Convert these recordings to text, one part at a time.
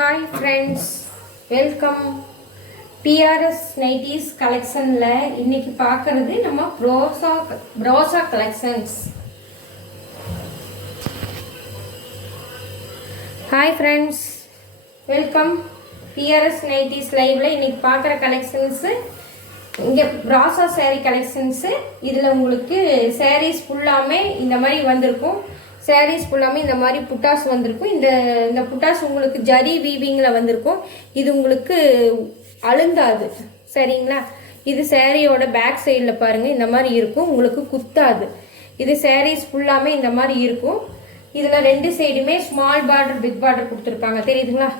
Hi friends, welcome. PRS nighties கலெக்ஷனில் இன்னைக்கு பார்க்குறது நம்ம ப்ரோசா collections. Hi friends, welcome. PRS nighties லைவில் இன்னைக்கு பார்க்குற கலெக்ஷன்ஸு இங்கே ப்ராசா சேரீ கலெக்ஷன்ஸு. இதில் உங்களுக்கு சாரீஸ் ஃபுல்லாமே இந்த மாதிரி வந்திருக்கும். சாரீஸ் ஃபுல்லாமே இந்த மாதிரி புட்டாஸ் வந்திருக்கும். இந்த புட்டாஸ் உங்களுக்கு ஜரி வீவிங்கில் வந்திருக்கும். இது உங்களுக்கு அழுந்தாது, சரிங்களா? இது சாரியோட பேக் சைடில் பாருங்கள், இந்த மாதிரி இருக்கும், உங்களுக்கு குத்தாது. இது சாரீஸ் ஃபுல்லாமே இந்த மாதிரி இருக்கும். இதில் ரெண்டு சைடுமே ஸ்மால் பார்டர் பிக் பார்டர் கொடுத்துருப்பாங்க, தெரியுதுங்களா?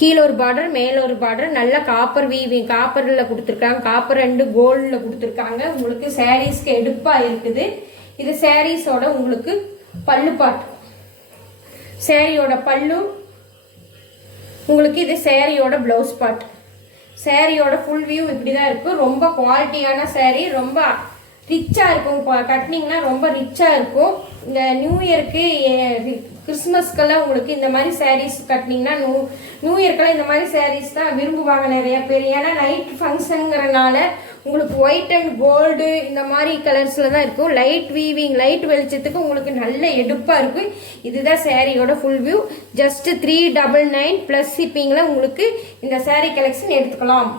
கீழே ஒரு பார்டர், மேலே ஒரு பார்டர், நல்ல காப்பர் வீவிங், காப்பரில் கொடுத்துருக்காங்க. காப்பர் அண்டு கோல்டில் கொடுத்துருக்காங்க. உங்களுக்கு சாரீஸ்க்கு எடுப்பாக இருக்குது. இது சாரீஸோட உங்களுக்கு பல்லு பாட்டு, சாரியோட பல்லு உங்களுக்கு. இது சாரியோட பிளவுஸ் பார்ட். சாரியோட ஃபுல் வியூ இப்படிதான் இருக்கும். ரொம்ப குவாலிட்டியான சாரி, ரொம்ப ரிச்சா இருக்கும். கட்டினீங்கன்னா ரொம்ப ரிச்சா இருக்கும். இந்த நியூ இயருக்கு, கிறிஸ்மஸ்க்கெல்லாம் உங்களுக்கு இந்த மாதிரி சாரீஸ் கட்டினீங்கன்னா நியூ இயர்க்கெல்லாம் இந்த மாதிரி சாரீஸ் தான் விரும்புவாங்க நிறைய பேர். ஏன்னா நைட் ஃபங்க்ஷனுங்கிறனால உங்களுக்கு ஒயிட் அண்ட் கோல்டு இந்த மாதிரி கலர்ஸில் தான் இருக்கும். லைட் வீவிங், லைட் வெளிச்சத்துக்கு உங்களுக்கு நல்ல எடுப்பாக இருக்கும். இதுதான் சாரியோட ஃபுல் வியூ. ஜஸ்ட் 399 ப்ளஸ் ஷிப்பிங்கில் உங்களுக்கு இந்த சாரீ கலெக்ஷன் எடுத்துக்கலாம்.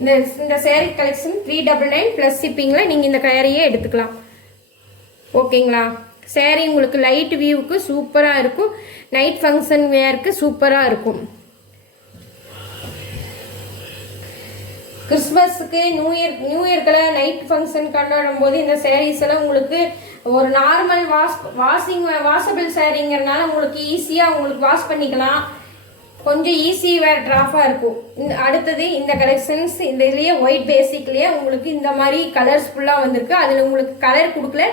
இந்த சாரீ கலெக்ஷன் 399 ப்ளஸ் ஷிப்பிங்கில் நீங்கள் இந்த சாரியே எடுத்துக்கலாம், ஓகேங்களா? சாரீ உங்களுக்கு லைட் வியூவுக்கு சூப்பராக இருக்கும். நைட் ஃபங்க்ஷன் வேருக்கு சூப்பராக இருக்கும். கிறிஸ்மஸுக்கு, நியூ இயர்க்கெல்லாம் நைட் ஃபங்க்ஷன் கொண்டாடும் போது இந்த சாரீஸ் எல்லாம் உங்களுக்கு ஒரு நார்மல் வாஷபிள் சாரீங்கிறதுனால உங்களுக்கு ஈஸியாக உங்களுக்கு வாஷ் பண்ணிக்கலாம். கொஞ்சம் ஈஸி வேர் ட்ராஃபாக இருக்கும். அடுத்தது இந்த கலெக்ஷன்ஸ், இந்த இதுலேயே ஒயிட் பேசிக்லேயே உங்களுக்கு இந்த மாதிரி கலர்ஸ் ஃபுல்லாக வந்திருக்கு. அதில் உங்களுக்கு கலர் கொடுக்கல,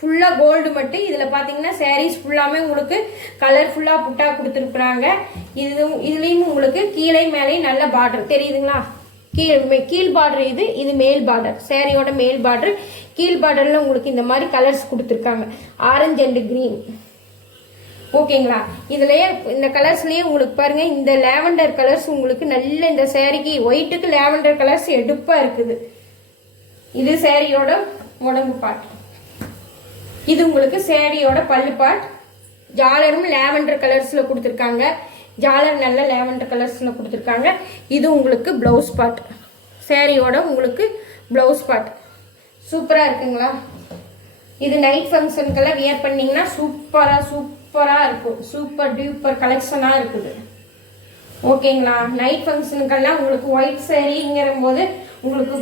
ஃபுல்லாக கோல்டு மட்டும். இதில் பார்த்தீங்கன்னா சாரீஸ் ஃபுல்லாமே உங்களுக்கு கலர்ஃபுல்லாக புட்டா கொடுத்துருக்குறாங்க. இதுலேயும் உங்களுக்கு கீழே மேலேயும் நல்ல பார்டர் தெரியுதுங்களா? கீழ் பார்டர் இது மேல் பார்டர், சாரியோட மேல் பார்டர். கீழ் பார்டரில் உங்களுக்கு இந்த மாதிரி கலர்ஸ் கொடுத்துருக்காங்க, ஆரஞ்சு அண்ட் கிரீன், ஓகேங்களா? இதுலயே இந்த கலர்ஸ்லயே உங்களுக்கு பாருங்க, இந்த லாவெண்டர் கலர்ஸ் உங்களுக்கு நல்ல, இந்த சாரிக்கு ஒயிட்டுக்கு லாவெண்டர் கலர்ஸ் எடுப்பா இருக்குது. இது சாரியோட உடம்பு பாட். இது உங்களுக்கு சாரியோட பல்லு பாட். ஜாலரும் லாவெண்டர் கலர்ஸ்ல கொடுத்துருக்காங்க. ஜாலர் நல்ல லாவெண்டர் கலர்ஸ்ல கொடுத்துருக்காங்க. இது உங்களுக்கு பிளவுஸ் பார்ட், சாரியோட உங்களுக்கு பிளவுஸ் பார்ட். சூப்பரா இருக்குங்களா? இது நைட் ஃபங்க்ஷனுக்கெல்லாம் வியர் பண்ணீங்கன்னா சூப்பரா இருக்கும். சூப்பர் டியூப்பர் கலெக்ஷனா இருக்குது, ஓகேங்களா? நைட் ஃபங்க்ஷனுக்கெல்லாம் உங்களுக்கு ஒயிட் சாரிங்கிற போது உங்களுக்கு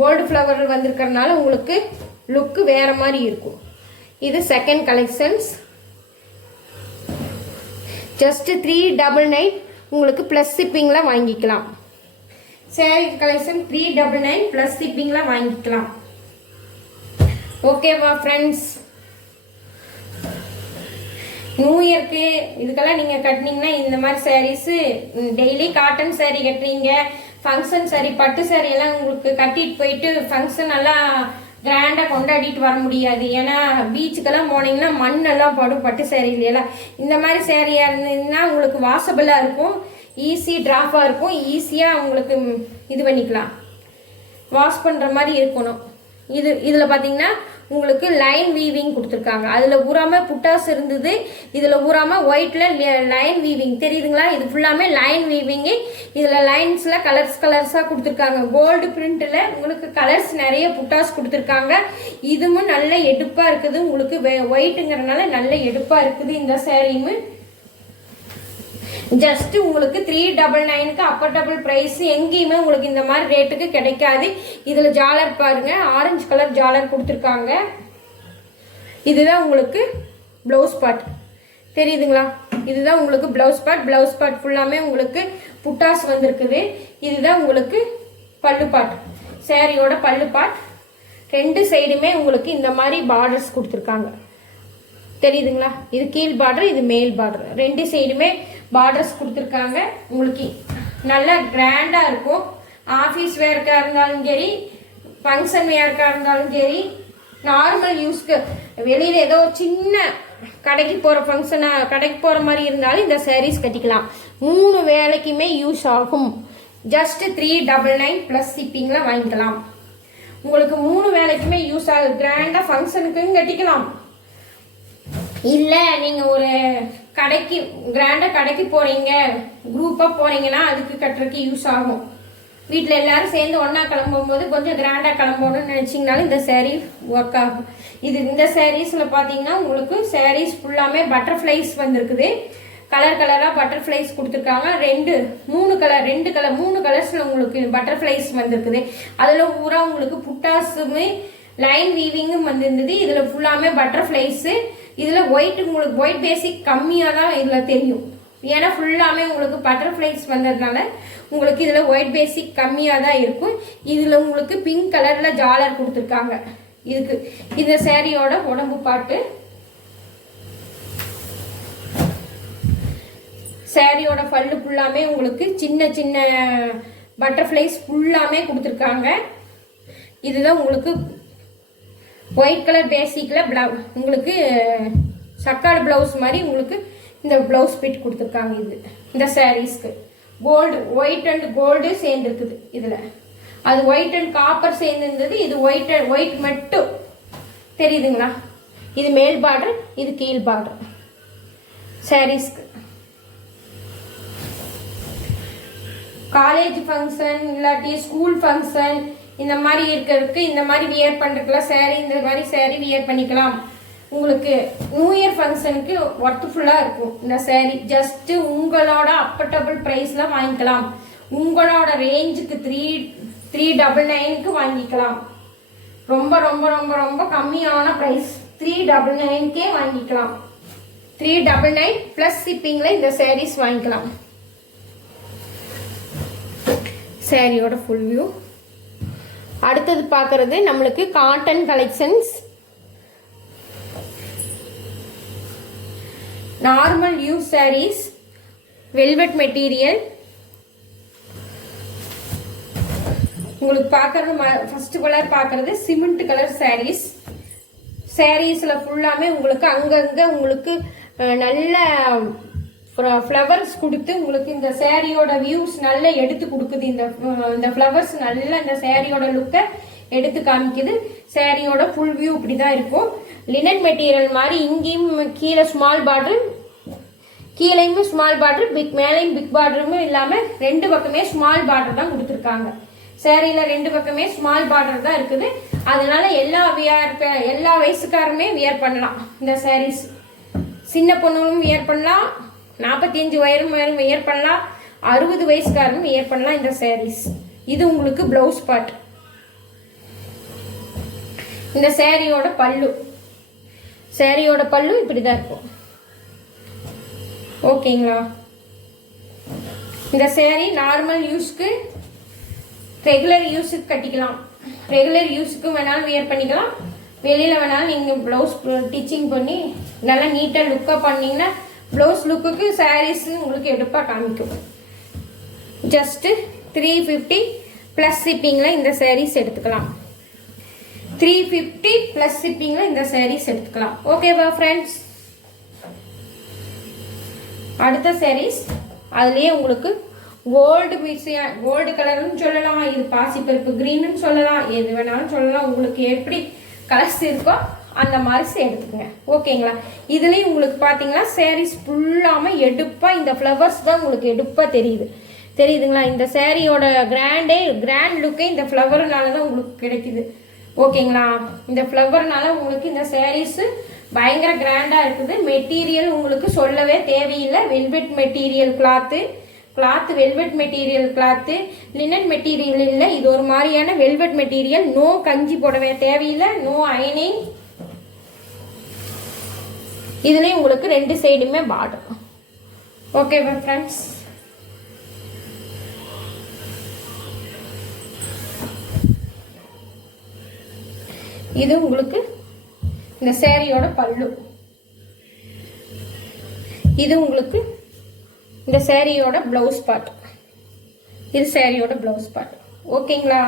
கோல்டு ஃப்ளவர் வந்திருக்கிறதுனால உங்களுக்கு லுக்கு வேற மாதிரி இருக்கும். இது செகண்ட் கலெக்ஷன்ஸ். ஜஸ்ட் 399 உங்களுக்கு ப்ளஸ் ஷிப்பிங்கில் வாங்கிக்கலாம். சாரி கலெக்ஷன் 399 ப்ளஸ் ஷிப்பிங்கில் வாங்கிக்கலாம், ஓகேவா ஃப்ரெண்ட்ஸ்? நியூ இயர்க்கு இதுக்கெல்லாம் நீங்கள் கட்டினீங்கன்னா இந்த மாதிரி சாரீஸு, டெய்லி காட்டன் சாரீ கட்டுறீங்க, ஃபங்க்ஷன் சாரீ, பட்டு சாரீ எல்லாம் உங்களுக்கு கட்டிட்டு போயிட்டு ஃபங்க்ஷன் எல்லாம் கிராண்டாக கொண்டாடிட்டு வர முடியாது. ஏன்னா பீச்சுக்கெல்லாம் போனீங்கன்னா மண்ணெல்லாம் படும் பட்டு சேரீலாம். இந்த மாதிரி சேரீயாக இருந்ததுன்னா உங்களுக்கு வாஷபிளாக இருக்கும், ஈஸி ட்ராஃபாக இருக்கும், ஈஸியாக உங்களுக்கு இது பண்ணிக்கலாம், வாஷ் பண்ணுற மாதிரி இருக்கணும். இதில் பார்த்தீங்கன்னா உங்களுக்கு லைன் வீவிங் கொடுத்துருக்காங்க. அதில் ஊறாமல் புட்டாஸ் இருந்தது, இதில் ஊறாமல் ஒயிட்டில் லைன் வீவிங் தெரியுதுங்களா? இது ஃபுல்லாமே லைன் வீவிங்கு. இதில் லைன்ஸில் கலர்ஸாக கொடுத்துருக்காங்க. கோல்டு பிரிண்டில் உங்களுக்கு கலர்ஸ் நிறைய புட்டாஸ் கொடுத்துருக்காங்க. இதுவும் நல்ல எடுப்பாக இருக்குது. உங்களுக்கு ஒயிட்டுங்கிறதுனால நல்ல எடுப்பாக இருக்குது இந்த சாரியும். ஜஸ்ட் உங்களுக்கு 399க்கு அப்பர்டபுள் ப்ரைஸ். எங்கேயுமே உங்களுக்கு இந்த மாதிரி ரேட்டுக்கு கிடைக்காது. இதில் ஜாலர் பாருங்க, ஆரஞ்சு கலர் ஜாலர் கொடுத்துருக்காங்க. இதுதான் உங்களுக்கு பிளவுஸ் பார்ட், தெரியுதுங்களா? இதுதான் உங்களுக்கு பிளவுஸ் பார்ட். பிளவுஸ் பார்ட் ஃபுல்லாமே உங்களுக்கு புட்டாஸ் வந்திருக்குது. இதுதான் உங்களுக்கு பல்லு பார்ட், சாரியோட பல்லு பார்ட். ரெண்டு சைடுமே உங்களுக்கு இந்த மாதிரி பார்டர்ஸ் கொடுத்துருக்காங்க, தெரியுதுங்களா? இது கீழ் பார்டர், இது மேல் பார்டர். ரெண்டு சைடுமே பார்டர்ஸ் கொடுத்துருக்காங்க. உங்களுக்கு நல்லா கிராண்டாக இருக்கும். ஆஃபீஸ் வேர்க்காக இருந்தாலும் சரி, ஃபங்க்ஷன் வேர்க்காக இருந்தாலும் சரி, நார்மல் யூஸ்க்கு வெளியில் ஏதோ சின்ன கடைக்கு போகிற ஃபங்க்ஷனாக கடைக்கு போகிற மாதிரி இருந்தாலும் இந்த சாரீஸ் கட்டிக்கலாம். 3 வேலைக்குமே யூஸ் ஆகும். ஜஸ்ட் 399 ப்ளஸ் ஷிப்பிங்கில் வாங்கிக்கலாம். உங்களுக்கு 3 வேலைக்குமே யூஸ் ஆகுது. கிராண்டாக ஃபங்க்ஷனுக்கும் கட்டிக்கலாம். இல்லை நீங்கள் ஒரு கடைக்கு கிராண்டாக கடைக்கு போகிறீங்க, குரூப்பாக போகிறீங்கன்னா அதுக்கு கட்டுறதுக்கு யூஸ் ஆகும். வீட்டில் எல்லாரும் சேர்ந்து ஒன்றா கிளம்பும்போது கொஞ்சம் கிராண்டாக கிளம்பணும்னு நினச்சிங்கனாலும் இந்த சேரீ ஒர்க் ஆகும். இந்த சாரீஸில் பார்த்தீங்கன்னா உங்களுக்கு சாரீஸ் ஃபுல்லாமே பட்டர்ஃப்ளைஸ் வந்திருக்குது. கலர் கலராக பட்டர்ஃப்ளைஸ் கொடுத்துருக்காங்க. 3 கலர்ஸில் உங்களுக்கு பட்டர்ஃப்ளைஸ் வந்திருக்குது. அதில் பூரா உங்களுக்கு புட்டாஸுமே லைன் வீவிங்கும் வந்திருந்தது. இதில் ஃபுல்லாமே பட்டர்ஃப்ளைஸு. இதில் உங்களுக்கு ஒயிட் பேசிக் கம்மியாக தான் இதில் தெரியும். ஏன்னா ஃபுல்லாமே உங்களுக்கு பட்டர்ஃப்ளைஸ் வந்ததுனால உங்களுக்கு இதில் ஒயிட் பேசிக் கம்மியாக தான் இருக்கும். இதில் உங்களுக்கு பிங்க் கலரில் ஜாலர் கொடுத்துருக்காங்க. இதுக்கு இந்த சேரீயோட உடம்பு பாட்டு, சேரீயோட பல்லு ஃபுல்லாமே உங்களுக்கு சின்ன சின்ன பட்டர்ஃப்ளைஸ் ஃபுல்லாமே கொடுத்துருக்காங்க. இதுதான் உங்களுக்கு ஒயிட் கலர் பேசிக்கில் உங்களுக்கு சக்காடு ப்ளவுஸ் மாதிரி உங்களுக்கு இந்த ப்ளவுஸ் பிட் கொடுத்துருக்காங்க. இது இந்த சாரீஸ்க்கு கோல்டு, ஒயிட் அண்ட் கோல்டு சேர்ந்துருக்குது. இதில் அது ஒயிட் அண்ட் காப்பர் சேர்ந்துருந்தது. இது ஒயிட் மட்டும் தெரியுதுங்களா? இது மேல் பார்டர், இது கீழ் பார்டர் சாரீஸ்க்கு. காலேஜ் ஃபங்க்ஷன் இல்லாட்டி ஸ்கூல் ஃபங்க்ஷன் இந்த மாதிரி இருக்கிறதுக்கு இந்த மாதிரி வியர் பண்ணுறதுக்குலாம் சேரீ, இந்த மாதிரி சேரீ வியர் பண்ணிக்கலாம். உங்களுக்கு நியூ இயர் ஃபங்க்ஷனுக்கு ஒர்த்ஃபுல்லாக இருக்கும் இந்த சேரீ. ஜஸ்ட்டு உங்களோட அப்பர்டபுள் ப்ரைஸில் வாங்கிக்கலாம். உங்களோட ரேஞ்சுக்கு 399க்கு வாங்கிக்கலாம். ரொம்ப ரொம்ப ரொம்ப ரொம்ப கம்மியான ப்ரைஸ் 399க்கே வாங்கிக்கலாம். 399 ப்ளஸ் ஷிப்பிங்கில் இந்த சாரீஸ் வாங்கிக்கலாம். சாரியோட ஃபுல் வியூ. அடுத்தது பார்க்குறது நம்மளுக்கு cotton collections. Normal use saris, velvet material. உங்களுக்கு பார்க்குறது ஃபர்ஸ்ட் கலர் பார்க்குறது சிமெண்ட் கலர் சாரீஸ். சாரீஸில் ஃபுல்லாமே உங்களுக்கு அங்கங்கே உங்களுக்கு நல்ல ஃப்ளவர்ஸ் கொடுத்து உங்களுக்கு இந்த சேரீயோட வியூஸ் நல்லா எடுத்து கொடுக்குது. இந்த ஃப்ளவர்ஸ் நல்லா இந்த சேரீயோட லுக்கை எடுத்து காமிக்குது. சேரீயோட ஃபுல் வியூ இப்படி தான் இருக்கும். லினன் மெட்டீரியல் மாதிரி இங்கேயும் கீழே ஸ்மால் பார்டர், கீழேயுமே ஸ்மால் பார்டர், மேலேயும் பிக் பார்டருமே இல்லாமல் 2 பக்கமே ஸ்மால் பார்டர் தான் கொடுத்துருக்காங்க. சேரீயில் 2 பக்கமே ஸ்மால் பார்டர் தான் இருக்குது. அதனால எல்லா வயசுக்காருமே வியர் பண்ணலாம் இந்த சாரீஸ். சின்ன பொண்ணுகளும் வியர் பண்ணலாம், 45 வயது வியர் பண்ணலாம், 60 வயசுக்காரரும் வியர் பண்ணலாம் இந்த சாரீஸ். இது உங்களுக்கு பிளவுஸ் பார்ட். இந்த சேரீயோட பல்லு, சேரீயோட பல்லு இப்படிதான் இருக்கும். ஓகேங்களா? இந்த சேரீ நார்மல் யூஸ்க்கு, ரெகுலர் யூஸுக்கு கட்டிக்கலாம். ரெகுலர் யூஸுக்கு வேணாலும் வியர் பண்ணிக்கலாம். வெளியில் வேணாலும் நீங்கள் ப்ளவுஸ் ஸ்டிச்சிங் பண்ணி நல்லா நீட்டாக லுக்காக பண்ணிங்கன்னா ப்ளவுஸ் லுக்குக்கு சாரீஸ் உங்களுக்கு எடுப்பாக காமிக்கும். ஜஸ்ட்டு 350 ப்ளஸ் ஷிப்பிங்கில் இந்த சாரீஸ் எடுத்துக்கலாம். 350 ப்ளஸ் ஷிப்பிங்கில் இந்த சாரீஸ் எடுத்துக்கலாம். ஓகேவா ஃப்ரெண்ட்ஸ்? அடுத்த சாரீஸ் அதுலேயே உங்களுக்கு கோல்டு கலர்னு சொல்லலாம், இது பாசிப்பருப்பு கிரீன்னு சொல்லலாம், எது வேணாலும் சொல்லலாம். உங்களுக்கு எப்படி கலர்ஸ் இருக்கோ அந்த மாதிரி எடுத்துக்கோங்க. ஓகேங்களா? இதுலேயும் உங்களுக்கு பார்த்தீங்கன்னா சாரீஸ் ஃபுல்லாமல் எடுப்பாக இந்த ஃப்ளவர்ஸ் தான் உங்களுக்கு எடுப்பாக தெரியுதுங்களா? இந்த சாரியோட கிராண்ட் லுக்கே இந்த ஃப்ளவர்னால தான் உங்களுக்கு கிடைக்குது. ஓகேங்களா? இந்த ஃப்ளவர்னால உங்களுக்கு இந்த சாரீஸு பயங்கர கிராண்டாக இருக்குது. மெட்டீரியல் உங்களுக்கு சொல்லவே தேவையில்லை. Velvet material cloth velvet material cloth, linen material இல்லை. இது ஒரு மாதிரியான வெல்வெட் மெட்டீரியல். நோ கஞ்சி போடவே தேவையில்லை, நோ அயனிங். இதுலேயும் உங்களுக்கு 2 சைடுமே பார்டர். ஓகேவா ஃப்ரெண்ட்ஸ்? இது உங்களுக்கு இந்த சேரீயோட பல்லு. இது உங்களுக்கு இந்த சேரீயோட பிளவுஸ் பார்ட். இது சேரீயோட பிளவுஸ் பார்ட். ஓகேங்களா?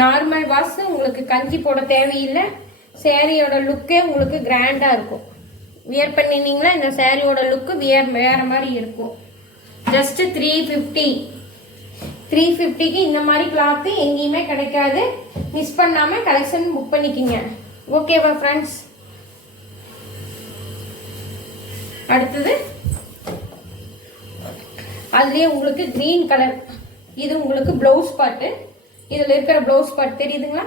நார்மல் வாஷ், உங்களுக்கு கஞ்சி போட தேவையில்லை. சேரீயோட லுக்கே உங்களுக்கு கிராண்டாக இருக்கும். வியர் பண்ணினீங்களா இந்த சேரீயோட லுக்கு வேற மாதிரி இருக்கும். ஜஸ்ட் 350. 350க்கு இந்த மாதிரி கிளாத்து எங்கேயுமே கிடைக்காது. மிஸ் பண்ணாமல் கலெக்ஷன் புக் பண்ணிக்கிங்க. ஓகேவா ஃப்ரெண்ட்ஸ்? அடுத்தது அதுலேயே உங்களுக்கு கிரீன் கலர். இது உங்களுக்கு ப்ளவுஸ் பார்ட்டு. இதில் இருக்கிற ப்ளவுஸ் பார்ட் தெரியுதுங்களா?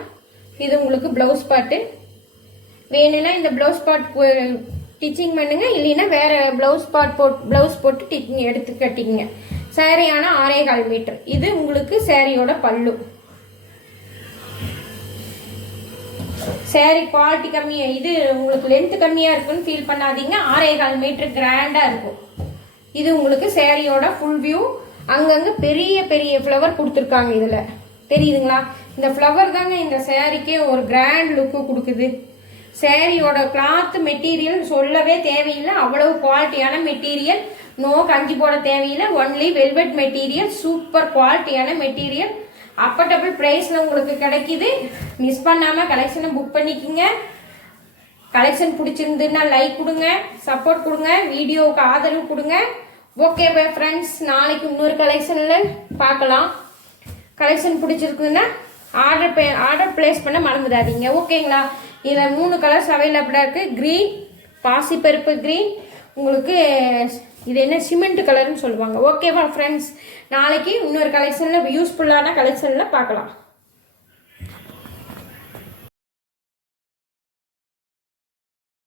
இது உங்களுக்கு ப்ளவுஸ் பார்ட்டு. வேணும்னா இந்த ப்ளவுஸ் பார்ட் ஸ்டிச்சிங் பண்ணுங்க, இல்லைன்னா வேற ப்ளவுஸ் போட்டு டிச்சிங் எடுத்து கட்டிங்க. சேரீயான 6.25 மீட்டர். இது உங்களுக்கு சேரீயோட பல்லு. சேரீ குவாலிட்டி கம்மியா, இது உங்களுக்கு லென்த் கம்மியா இருக்குன்னு ஃபீல் பண்ணாதீங்க. 6.25 மீட்டர் கிராண்டா இருக்கும். இது உங்களுக்கு சேரீயோட ஃபுல் வியூ. அங்கங்க பெரிய பெரிய ஃப்ளவர் கொடுத்துருக்காங்க. இதுல தெரியுதுங்களா? இந்த ஃப்ளவர் தாங்க இந்த சேரீக்கே ஒரு கிராண்ட் லுக்கு கொடுக்குது. சேரீயோட கிளாத் மெட்டீரியல் சொல்லவே தேவையில்லை, அவ்வளவு குவாலிட்டியான மெட்டீரியல். நோ கஞ்சி போட தேவையில்லை, ஒன்லி வெல்வெட் மெட்டீரியல். சூப்பர் குவாலிட்டியான மெட்டீரியல். அஃபோர்டபுள் ப்ரைஸில் உங்களுக்கு கிடைக்கிது. மிஸ் பண்ணாமல் கலெக்ஷனை புக் பண்ணிக்கிங்க. கலெக்ஷன் பிடிச்சிருந்துன்னா லைக் கொடுங்க, சப்போர்ட் கொடுங்க, வீடியோவுக்கு ஆதரவு கொடுங்க. ஓகே பை ஃப்ரெண்ட்ஸ், நாளைக்கு இன்னொரு கலெக்ஷனில் பார்க்கலாம். கலெக்ஷன் பிடிச்சிருக்குன்னா ஆர்டர் பிளேஸ் பண்ண மறந்துடாதீங்க. ஓகேங்களா? இதில் 3 கலர்ஸ் அவைலபிளாக இருக்குது. க்ரீன், பாசிப்பருப்பு க்ரீன், உங்களுக்கு இது என்ன சிமெண்ட் கலர்னு சொல்லுவாங்க. ஓகேவா ஃப்ரெண்ட்ஸ்? நாளைக்கு இன்னொரு கலெக்ஷனில் யூஸ்ஃபுல்லான கலெக்ஷனில் பார்க்கலாம்.